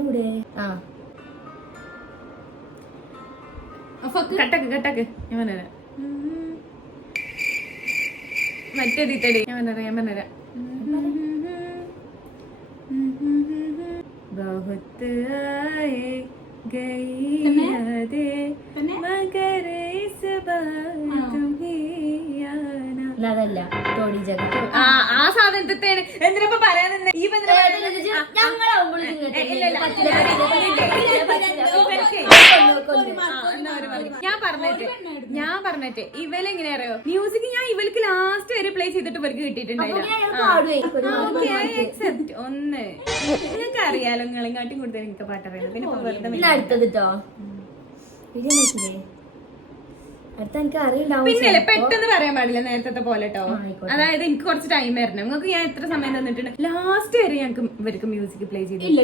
ഇവിടെ കട്ടക്ക് ഞാൻ പറഞ്ഞുതരാം. മറ്റേ തീറ്റടി ഞാൻ പറഞ്ഞുതരാം. बहुत आए गई यादें मगर इस बार तुम्हें आना. അതല്ല തോടി ജഗ ആ സാധനത്തെ എന്തിനപ്പ പറയാൻ ഈ ഞാൻ പറഞ്ഞിട്ട് ഇവലെങ്ങനെ അറിയോ മ്യൂസിക് ഞാൻ ഇവൾക്ക് ലാസ്റ്റ് വരെ പ്ലേ ചെയ്തിട്ട് ഇവർക്ക് കിട്ടിയിട്ടുണ്ടായിരുന്നു. ഒന്ന് നിങ്ങൾക്ക് അറിയാലോ നിങ്ങളെങ്ങാട്ടും കൂടുതൽ എനിക്ക് പാട്ടറിയാലോ. പിന്നെ അടുത്തത് പിന്നല്ലേ പെട്ടെന്ന് പറയാൻ പാടില്ല നേരത്തെ പോലെ കേട്ടോ. അതായത് എനിക്ക് കുറച്ച് ടൈം ആയിരുന്നു. നിങ്ങൾക്ക് ഞാൻ എത്ര സമയം തന്നിട്ടുണ്ട് ലാസ്റ്റ് വരെ ഞങ്ങൾക്ക് ഇവർക്ക് മ്യൂസിക് പ്ലേ ചെയ്തില്ല.